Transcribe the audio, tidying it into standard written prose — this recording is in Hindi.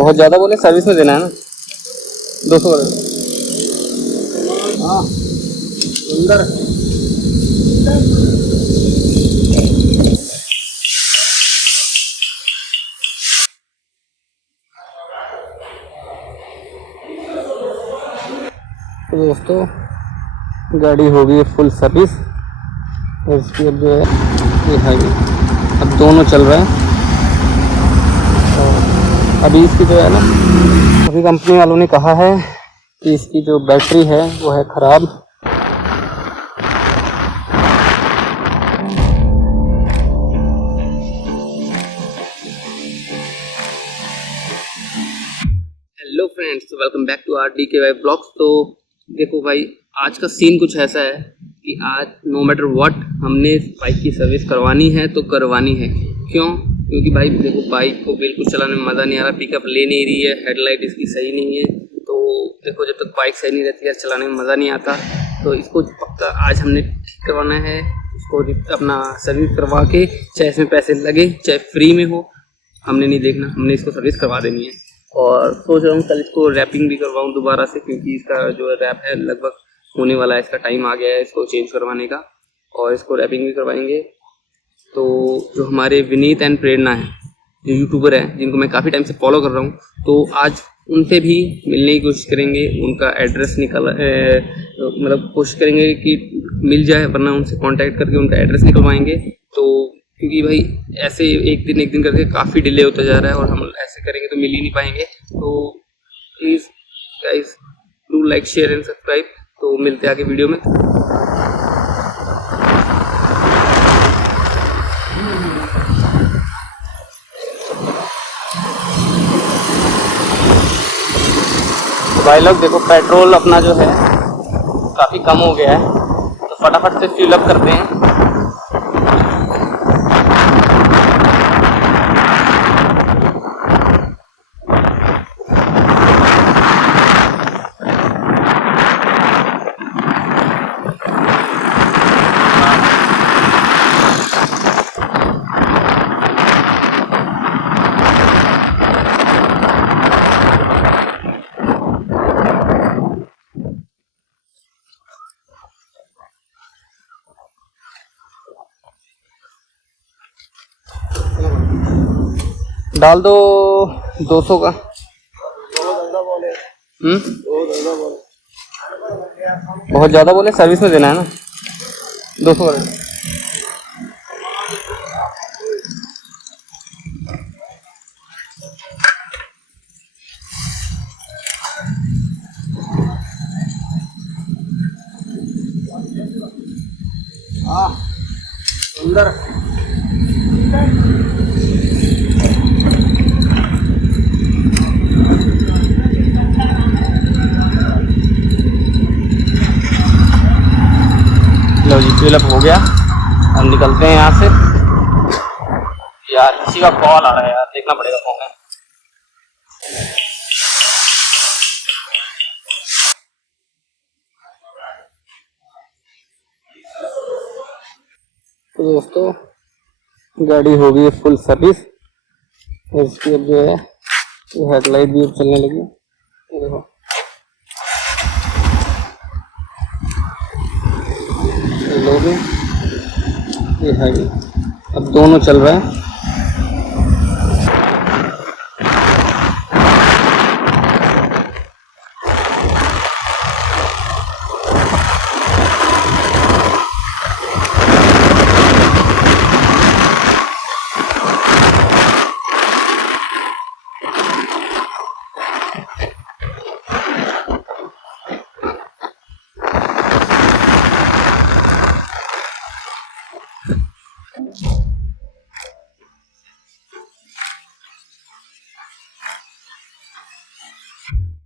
बहुत ज़्यादा बोले, सर्विस में देना है ना 200। हाँ सुंदर। तो दोस्तों गाड़ी हो गई फुल सर्विस और इसकी अब जो है ये है, अब दोनों चल रहे हैं। और अभी इसकी जो है ना, अभी कंपनी वालों ने कहा है कि इसकी जो बैटरी है वो है ख़राब। Hello friends, welcome back to RDKY blogs. तो देखो भाई, आज का सीन कुछ ऐसा है कि आज नो मैटर व्हाट हमने बाइक की सर्विस करवानी है तो करवानी है। क्यों? क्योंकि भाई देखो, बाइक को बिल्कुल चलाने में मज़ा नहीं आ रहा, पिकअप ले नहीं रही है, हेडलाइट इसकी सही नहीं है। तो देखो, जब तक बाइक सही नहीं रहती है चलाने में मज़ा नहीं आता। तो इसको पक्का आज हमने ठीक करवाना है, इसको अपना सर्विस करवा के, चाहे इसमें पैसे लगे चाहे फ्री में हो, हमने नहीं देखना, हमने इसको सर्विस करवा देनी है। और सोच रहा हूँ कल इसको रैपिंग भी करवाऊँ दोबारा से, क्योंकि इसका जो रैप है लगभग होने वाला है, इसका टाइम आ गया है इसको चेंज करवाने का, और इसको रैपिंग भी करवाएंगे। तो जो हमारे विनीत एंड प्रेरणा है, जो यूट्यूबर है जिनको मैं काफ़ी टाइम से फॉलो कर रहा हूँ, तो आज उनसे भी मिलने की कोशिश करेंगे। उनका एड्रेस मतलब कोशिश करेंगे कि मिल जाए, वरना उनसे कांटेक्ट करके उनका एड्रेस निकलवाएंगे। तो क्योंकि भाई ऐसे एक दिन करके काफ़ी डिले होता जा रहा है, और हम ऐसे करेंगे तो मिल ही नहीं पाएंगे। तो please guys do like, share and subscribe. तो मिलते हैं आगे वीडियो में। तो भाई लोग देखो, पेट्रोल अपना जो है काफ़ी कम हो गया है, तो फटाफट से फ्यूल अप करते हैं। डाल दो 200 का। बहुत ज़्यादा बोले, सर्विस में देना है ना 200 का। हाँ सुंदर। लो जी, फिल अप हो गया। हम निकलते हैं यहाँ से। यार किसी का कॉल आ रहा है यार, देखना पड़ेगा कौन है। तो दोस्तों गाड़ी हो गई फुल सर्विस, और इसकी अब जो है हेडलाइट भी अब चलने लगी। देखो लोग ये है, अब दोनों चल रहे हैं।